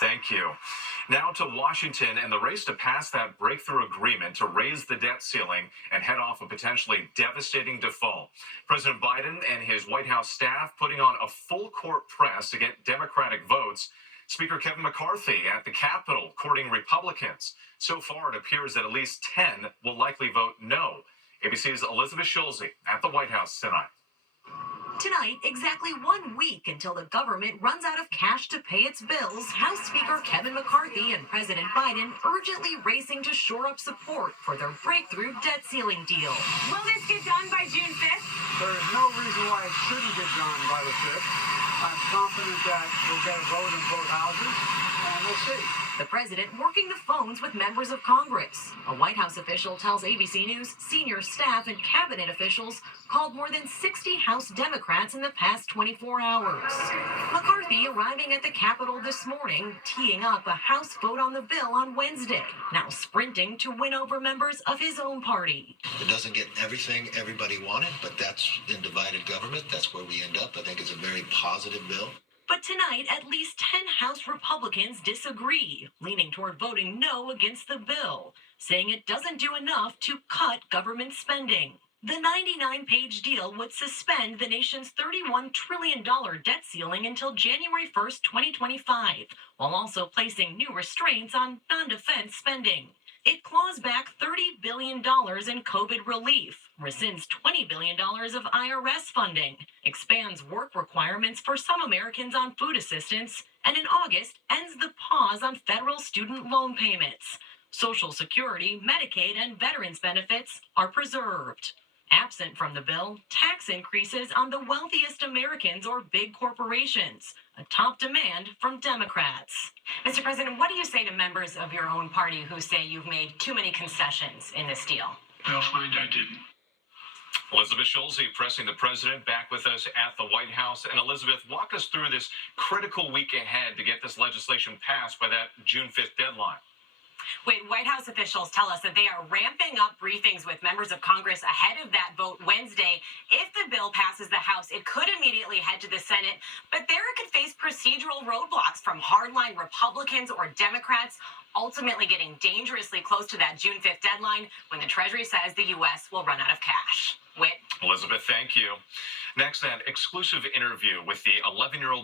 Thank you. Now to Washington and the race to pass that breakthrough agreement to raise the debt ceiling and head off a potentially devastating default. President Biden and his White House staff putting on a full court press to get Democratic votes. Speaker Kevin McCarthy at the Capitol courting Republicans. So far, it appears that at least 10 will likely vote no. ABC's Elizabeth Schulze at the White House tonight. Tonight, exactly 1 week until the government runs out of cash to pay its bills, House Speaker Kevin McCarthy and President Biden urgently racing to shore up support for their breakthrough debt ceiling deal. Will this get done by June 5th? There is no reason why it shouldn't get done by the 5th. I'm confident that we'll get a vote in both houses, and we'll see. The president working the phones with members of Congress. A White House official tells ABC News senior staff and cabinet officials called more than 60 House Democrats in the past 24 hours. McCarthy arriving at the Capitol this morning, teeing up a House vote on the bill on Wednesday, now sprinting to win over members of his own party. It doesn't get everything everybody wanted, but that's in divided government. That's where we end up. I think it's a very positive bill. But tonight, at least 10 House Republicans disagree, leaning toward voting no against the bill, saying it doesn't do enough to cut government spending. The 99-page deal would suspend the nation's $31 trillion debt ceiling until January 1st, 2025, while also placing new restraints on non-defense spending. It claws back $30 billion in COVID relief, rescinds $20 billion of IRS funding, expands work requirements for some Americans on food assistance, and in August ends the pause on federal student loan payments. Social Security, Medicaid, and veterans benefits are preserved. Absent from the bill, tax increases on the wealthiest Americans or big corporations, a top demand from Democrats. Mr. President, what do you say to members of your own party who say you've made too many concessions in this deal? They'll find I didn't. Elizabeth Schulze pressing the president back with us at the White House. And Elizabeth, walk us through this critical week ahead to get this legislation passed by that June 5th deadline. White House officials tell us that they are ramping up briefings with members of Congress ahead of that vote Wednesday. If the bill passes the House, it could immediately head to the Senate, but there it could face procedural roadblocks from hardline Republicans or Democrats, ultimately getting dangerously close to that June 5th deadline when the Treasury says the U.S. will run out of cash. Whit. Elizabeth, thank you. Next, an exclusive interview with the 11-year-old